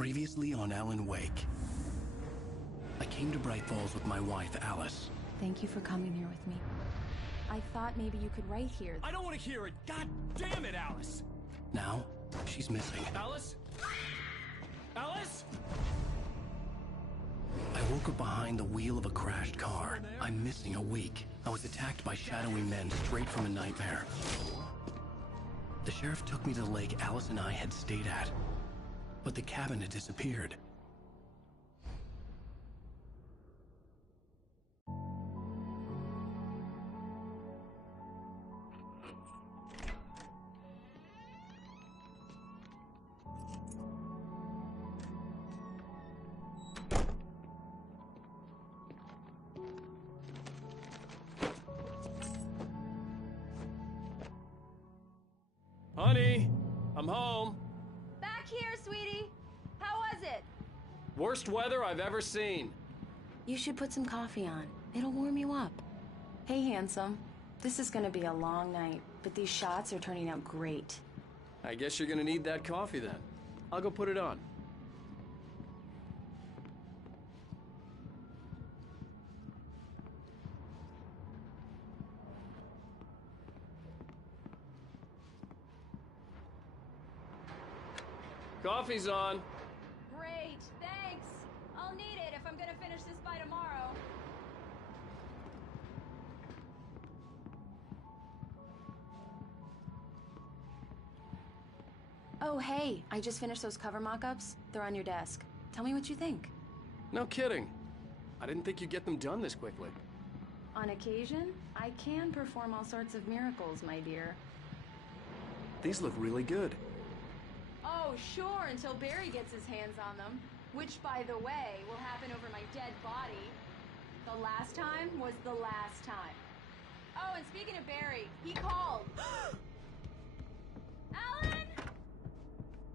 Previously on Alan Wake. I came to Bright Falls with my wife, Alice. Thank you for coming here with me. I thought maybe you could write here. I don't want to hear it! God damn it, Alice! Now, she's missing. Alice? Alice? I woke up behind the wheel of a crashed car. I'm missing a week. I was attacked by shadowy men straight from a nightmare. The sheriff took me to the lake Alice and I had stayed at. But the cabin had disappeared. Honey, I'm home. Back here, sweetie. How was it? Worst weather I've ever seen. You should put some coffee on. It'll warm you up. Hey, handsome. This is gonna be a long night, but these shots are turning out great. I guess you're gonna need that coffee then. I'll go put it on. Coffee's on. Great, thanks. I'll need it if I'm gonna finish this by tomorrow. Oh, hey, I just finished those cover mock-ups. They're on your desk. Tell me what you think. No kidding. I didn't think you'd get them done this quickly. On occasion, I can perform all sorts of miracles, my dear. These look really good. Oh, sure, until Barry gets his hands on them. Which, by the way, will happen over my dead body. The last time was the last time. Oh, and speaking of Barry, he called. Alan!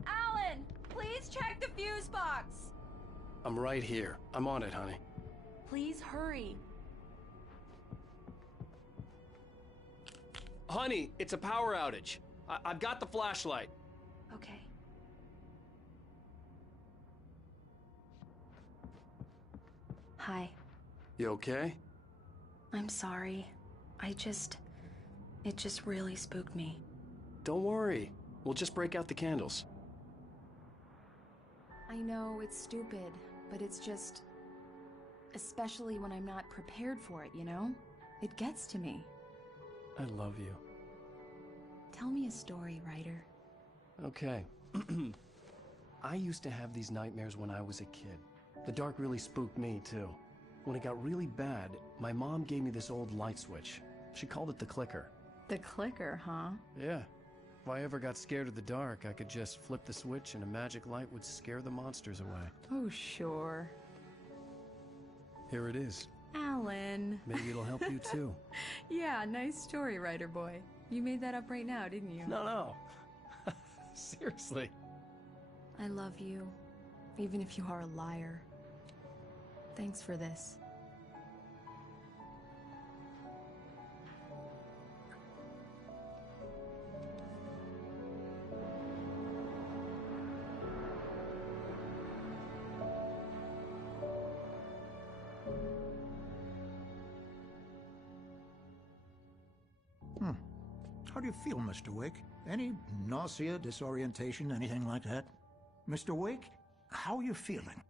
Alan! Please check the fuse box! I'm right here. I'm on it, honey. Please hurry. Honey, it's a power outage. I've got the flashlight. Okay. Hi. You okay? I'm sorry. It just really spooked me. Don't worry. We'll just break out the candles. I know it's stupid, but it's just... Especially when I'm not prepared for it, you know? It gets to me. I love you. Tell me a story, writer. Okay. I used to have these nightmares when I was a kid. The dark really spooked me, too. When it got really bad, my mom gave me this old light switch. She called it the clicker. The clicker, huh? Yeah. If I ever got scared of the dark, I could just flip the switch and a magic light would scare the monsters away. Oh, sure. Here it is. Alan. Maybe it'll help you, too. Yeah, nice story, writer boy. You made that up right now, didn't you? No. Seriously. I love you, even if you are a liar. Thanks for this. How do you feel, Mr. Wake? Any nausea, disorientation, anything like that? Mr. Wake, how are you feeling?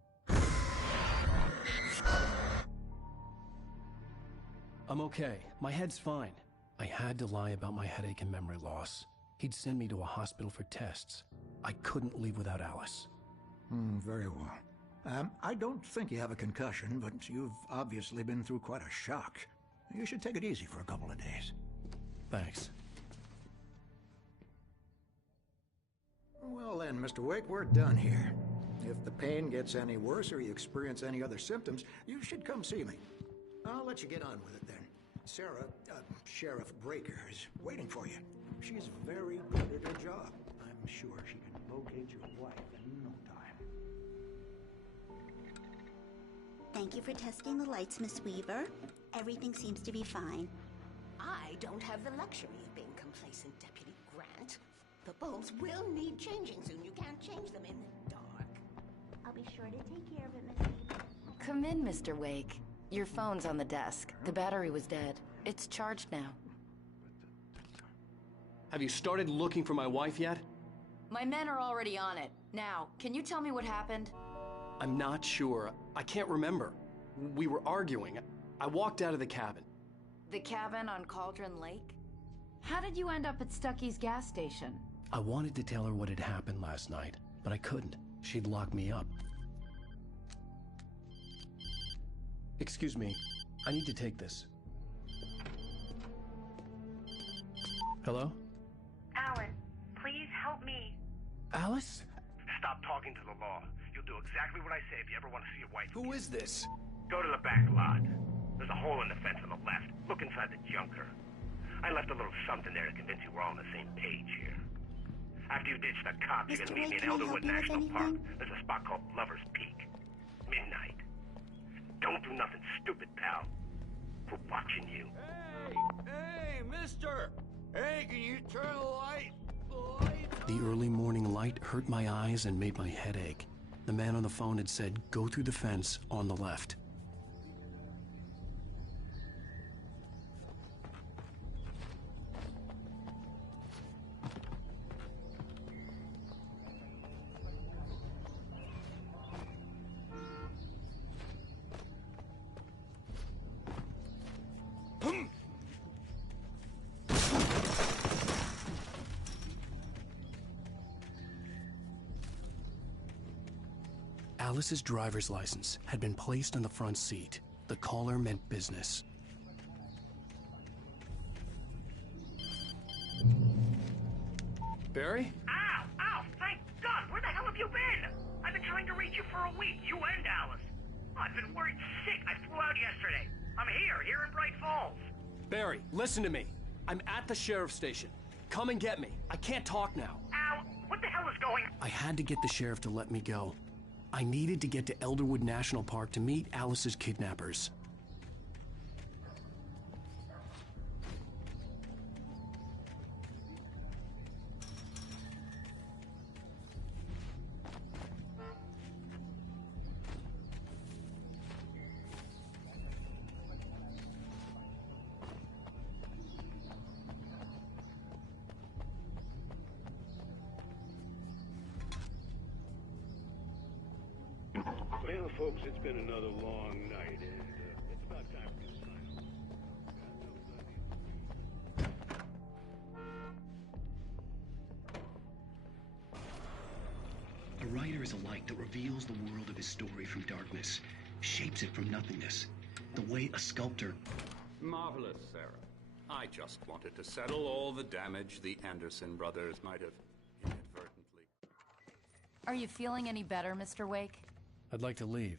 I'm okay. My head's fine. I had to lie about my headache and memory loss. He'd send me to a hospital for tests. I couldn't leave without Alice. Very well. I don't think you have a concussion, but you've obviously been through quite a shock. You should take it easy for a couple of days. Thanks. Well then, Mr. Wake, we're done here. If the pain gets any worse or you experience any other symptoms, you should come see me. I'll let you get on with it then. Sarah, Sheriff Breaker, is waiting for you. She's very good at her job. I'm sure she can locate your wife in no time. Thank you for testing the lights, Miss Weaver. Everything seems to be fine. I don't have the luxury of being complacent, Deputy Grant. The bulbs will need changing soon. You can't change them in the dark. be sure to take care of it, Miss Weaver. Come in, Mr. Wake. Your phone's on the desk. The battery was dead. It's charged now. Have you started looking for my wife yet? My men are already on it. Now, can you tell me what happened? I'm not sure. I can't remember. We were arguing. I walked out of the cabin. The cabin on Cauldron Lake? How did you end up at Stucky's gas station? I wanted to tell her what had happened last night, but I couldn't. She'd lock me up. Excuse me. I need to take this. Hello? Alan, please help me. Alice? Stop talking to the law. You'll do exactly what I say if you ever want to see your wife. Who is this? Go to the back lot. There's a hole in the fence on the left. Look inside the junker. I left a little something there to convince you we're all on the same page here. After you ditch the cops, you're Mr. gonna meet me Wake, in can I help Elderwood you with National Park. anything? There's a spot called Lover's Peak. Midnight. Don't do nothing stupid, pal. We're watching you. Hey, mister! Hey, can you turn the light? The early morning light hurt my eyes and made my head ache. The man on the phone had said, go through the fence on the left. Alice's driver's license had been placed on the front seat. The caller meant business. Barry? Ow! Ow! Thank God! Where the hell have you been? I've been trying to reach you for a week. You and Alice. I've been worried sick. I flew out yesterday. I'm here in Bright Falls. Barry, listen to me. I'm at the sheriff's station. Come and get me. I can't talk now. Ow! What the hell is going on? I had to get the sheriff to let me go. I needed to get to Elderwood National Park to meet Alice's kidnappers. Well, folks, it's been another long night, and it's about time for you to sign off. A writer is a light that reveals the world of his story from darkness, shapes it from nothingness. The way a sculptor... Marvelous, Sarah. I just wanted to settle all the damage the Anderson brothers might have inadvertently... Are you feeling any better, Mr. Wake? I'd like to leave.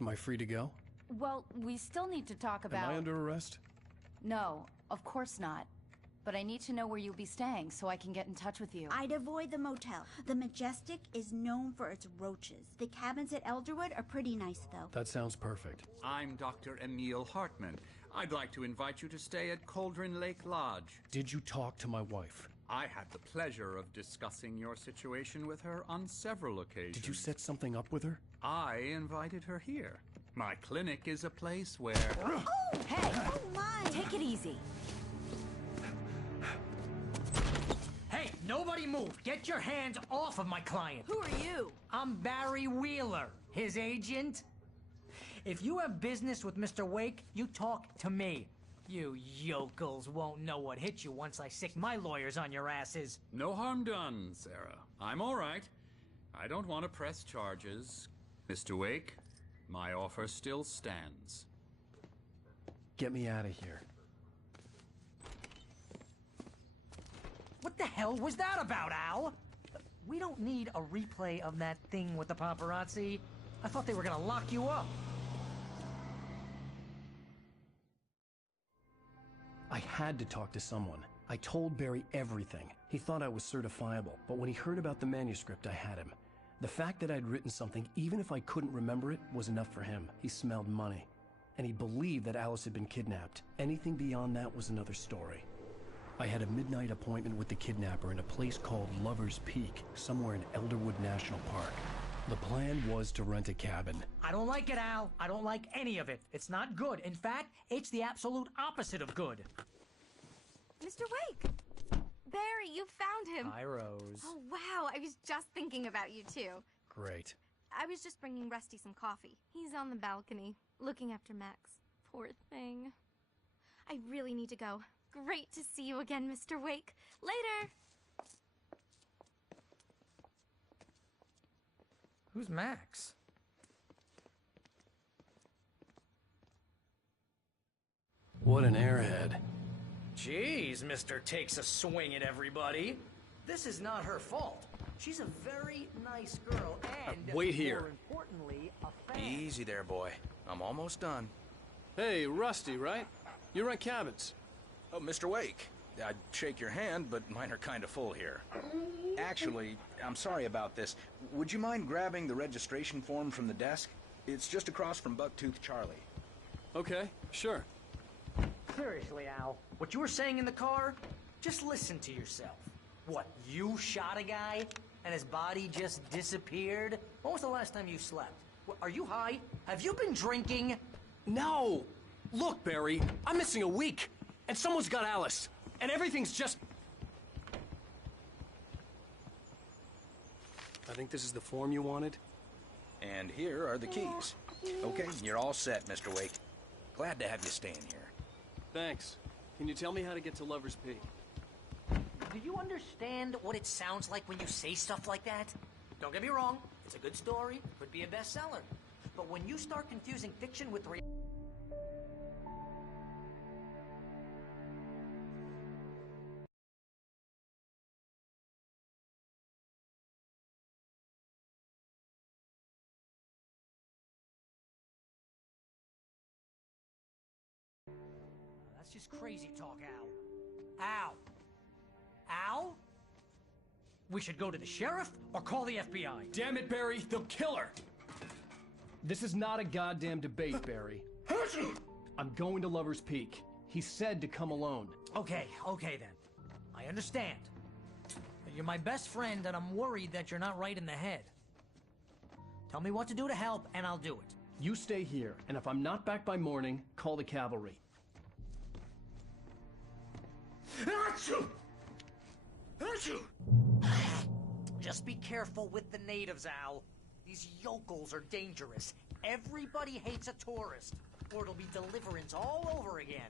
Am I free to go? Well, we still need to talk about... Am I under arrest? No, of course not. But I need to know where you'll be staying so I can get in touch with you. I'd avoid the motel. The Majestic is known for its roaches. The cabins at Elderwood are pretty nice, though. That sounds perfect. I'm Dr. Emil Hartman. I'd like to invite you to stay at Cauldron Lake Lodge. Did you talk to my wife? I had the pleasure of discussing your situation with her on several occasions. Did you set something up with her? I invited her here. My clinic is a place where... Oh! Hey! Oh, my! Take it easy. Hey, nobody move! Get your hands off of my client! Who are you? I'm Barry Wheeler, his agent. If you have business with Mr. Wake, you talk to me. You yokels won't know what hit you once I sick my lawyers on your asses. No harm done, Sarah. I'm all right. I don't want to press charges. Mr. Wake, my offer still stands. Get me out of here. What the hell was that about, Al? We don't need a replay of that thing with the paparazzi. I thought they were gonna lock you up. I had to talk to someone. I told Barry everything. He thought I was certifiable, but when he heard about the manuscript, I had him. The fact that I'd written something, even if I couldn't remember it, was enough for him. He smelled money. And he believed that Alice had been kidnapped. Anything beyond that was another story. I had a midnight appointment with the kidnapper in a place called Lover's Peak, somewhere in Elderwood National Park. The plan was to rent a cabin. I don't like it, Al. I don't like any of it. It's not good. In fact, it's the absolute opposite of good. Mr. Wake! Barry, you found him. Hi, Rose. Oh, wow. I was just thinking about you, too. Great. I was just bringing Rusty some coffee. He's on the balcony, looking after Max. Poor thing. I really need to go. Great to see you again, Mr. Wake. Later! Who's Max? What an airhead. Jeez, Mr. Takes a swing at everybody. This is not her fault. She's a very nice girl and, wait here. more importantly, a fan. Easy there, boy. I'm almost done. Hey, Rusty, right? You rent cabins. Oh, Mr. Wake. I'd shake your hand, but mine are kind of full here. Actually, I'm sorry about this. Would you mind grabbing the registration form from the desk? It's just across from Bucktooth Charlie. Okay, sure. Seriously, Al, what you were saying in the car, just listen to yourself. What, you shot a guy and his body just disappeared? When was the last time you slept? What, are you high? Have you been drinking? No! Look, Barry, I'm missing a week, and someone's got Alice, and everything's just... I think this is the form you wanted. And here are the keys. Okay, you're all set, Mr. Wake. Glad to have you staying here. Thanks. Can you tell me how to get to Lover's Peak? Do you understand what it sounds like when you say stuff like that? Don't get me wrong, it's a good story, could be a bestseller. But when you start confusing fiction with reality... That's just crazy talk, Al. Al! Al? We should go to the sheriff or call the FBI. Damn it, Barry, they'll kill her! This is not a goddamn debate, Barry. I'm going to Lover's Peak. He said to come alone. Okay then. I understand. But you're my best friend and I'm worried that you're not right in the head. Tell me what to do to help and I'll do it. You stay here, and if I'm not back by morning, call the cavalry. Just be careful with the natives, Al. These yokels are dangerous. Everybody hates a tourist, or it'll be deliverance all over again.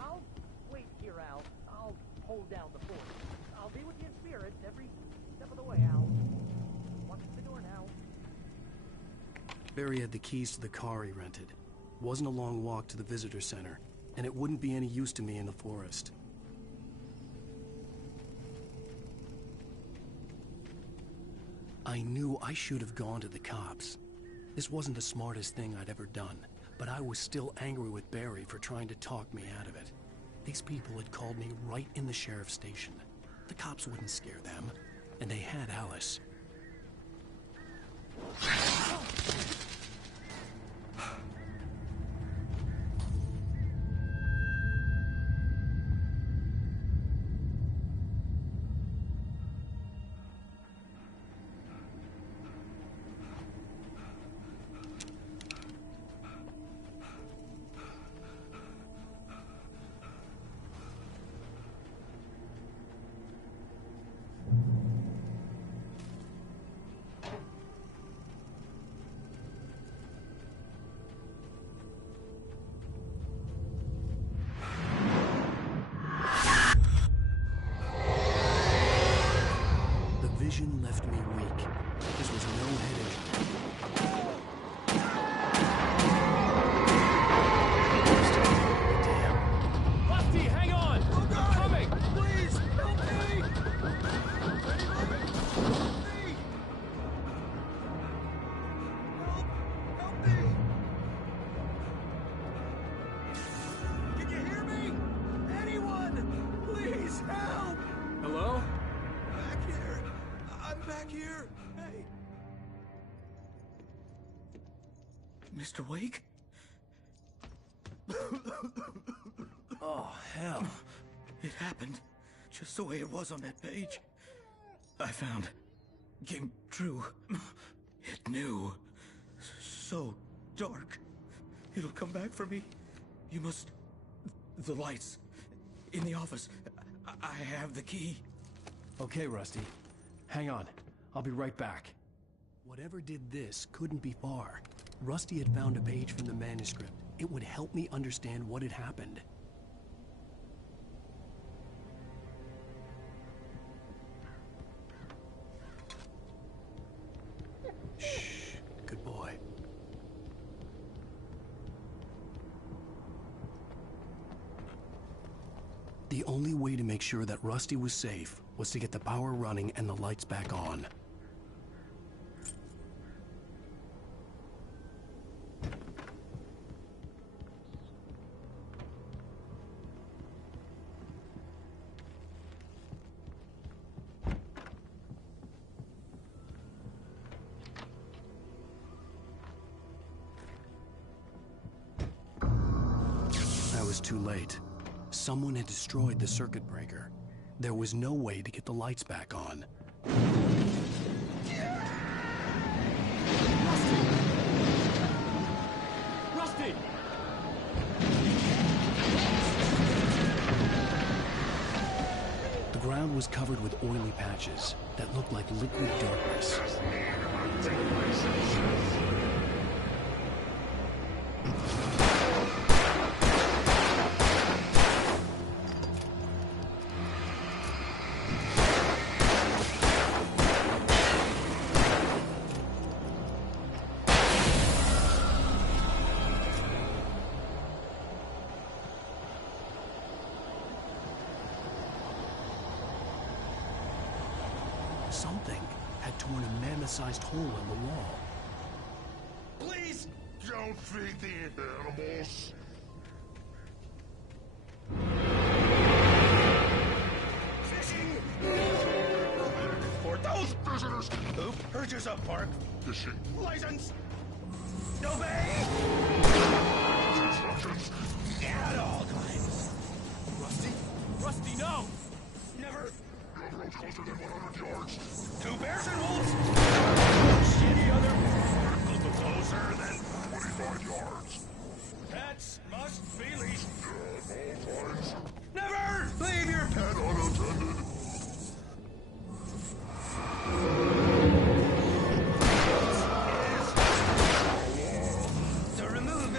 I'll wait here, Al. I'll hold down the fort. I'll be with you in spirit every step of the way, Al. Watch the door now. Barry had the keys to the car he rented. Wasn't a long walk to the visitor center, and it wouldn't be any use to me in the forest. I knew I should have gone to the cops. This wasn't the smartest thing I'd ever done, but I was still angry with Barry for trying to talk me out of it. These people had called me right in the sheriff's station. The cops wouldn't scare them, and they had Alice. Vision left me weak. This was no head injury. Damn. Lefty, hang on! Oh God! Coming! Please, help me! Help me! Help me! Can you hear me? Anyone! Please help! Hello? I'm back here! Hey! Mr. Wake? Oh, hell. It happened just the way it was on that page. I found came true. It knew. So dark. It'll come back for me. You must... The lights. In the office. I have the key. Okay, Rusty. Hang on. I'll be right back. Whatever did this couldn't be far. Rusty had found a page from the manuscript. It would help me understand what had happened. Shh. Good boy. The only way to make sure that Rusty was safe was to get the power running and the lights back on. I was too late. Someone had destroyed the circuit breaker. There was no way to get the lights back on. Rusty! The ground was covered with oily patches that looked like liquid darkness. Something had torn a mammoth-sized hole in the wall. Please don't feed the animals. Fishing! For those visitors who purchase a park fishing license. Obey! Instructions. At all times. Rusty? Rusty, no! Never. You have roads closer than 100 yards. 2 bears and wolves. Any other? A little closer than 25 yards. Pets must be leashed. At all times. Never leave your pet unattended. To remove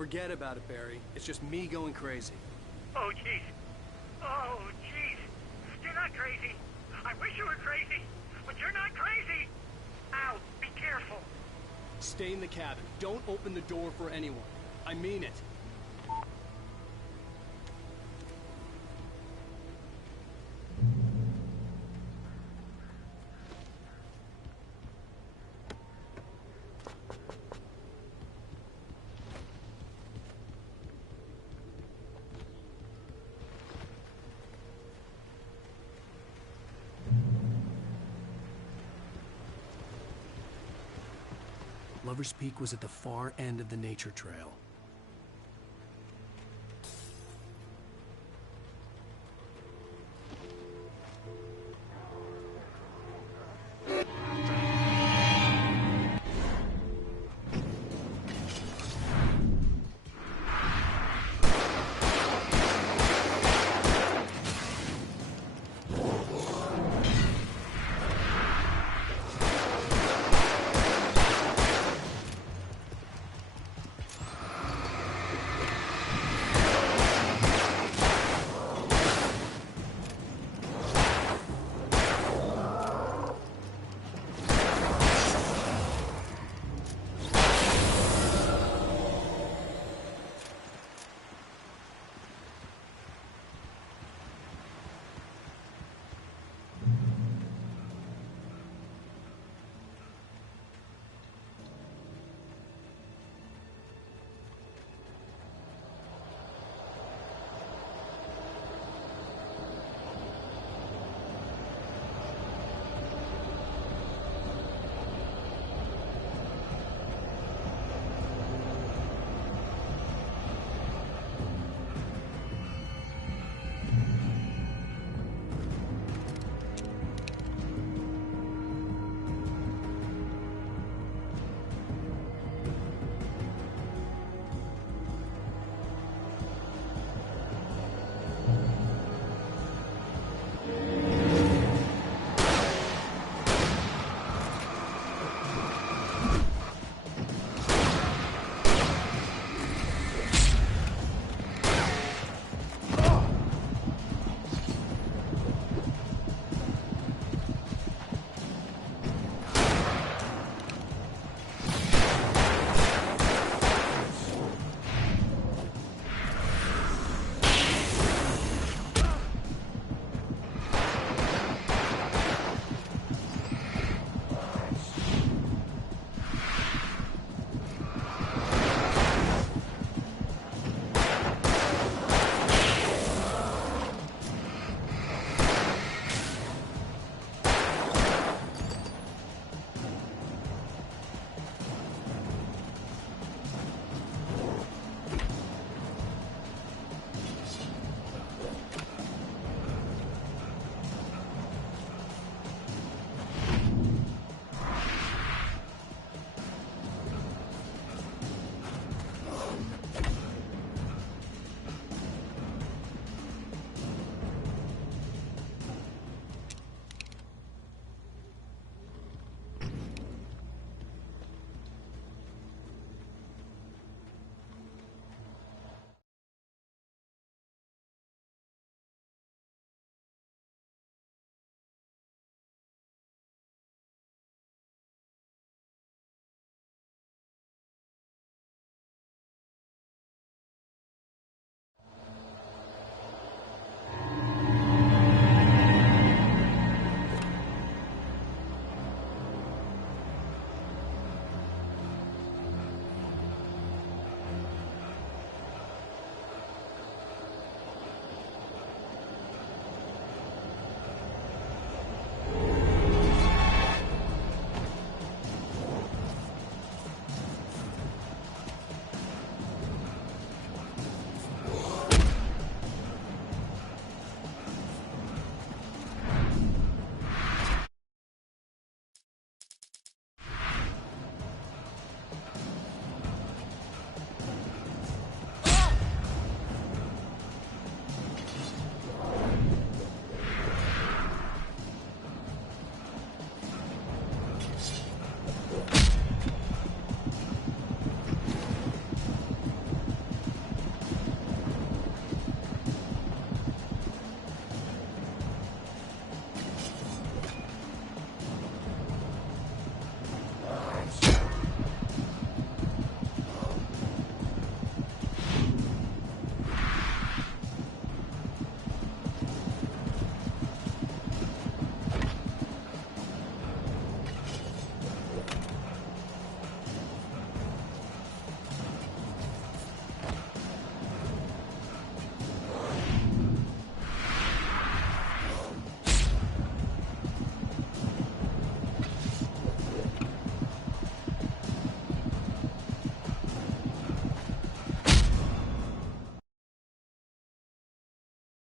Forget about it, Barry. It's just me going crazy. Oh, jeez. Oh, jeez. You're not crazy. I wish you were crazy, but you're not crazy. Ow, be careful. Stay in the cabin. Don't open the door for anyone. I mean it. Lover's Peak was at the far end of the nature trail.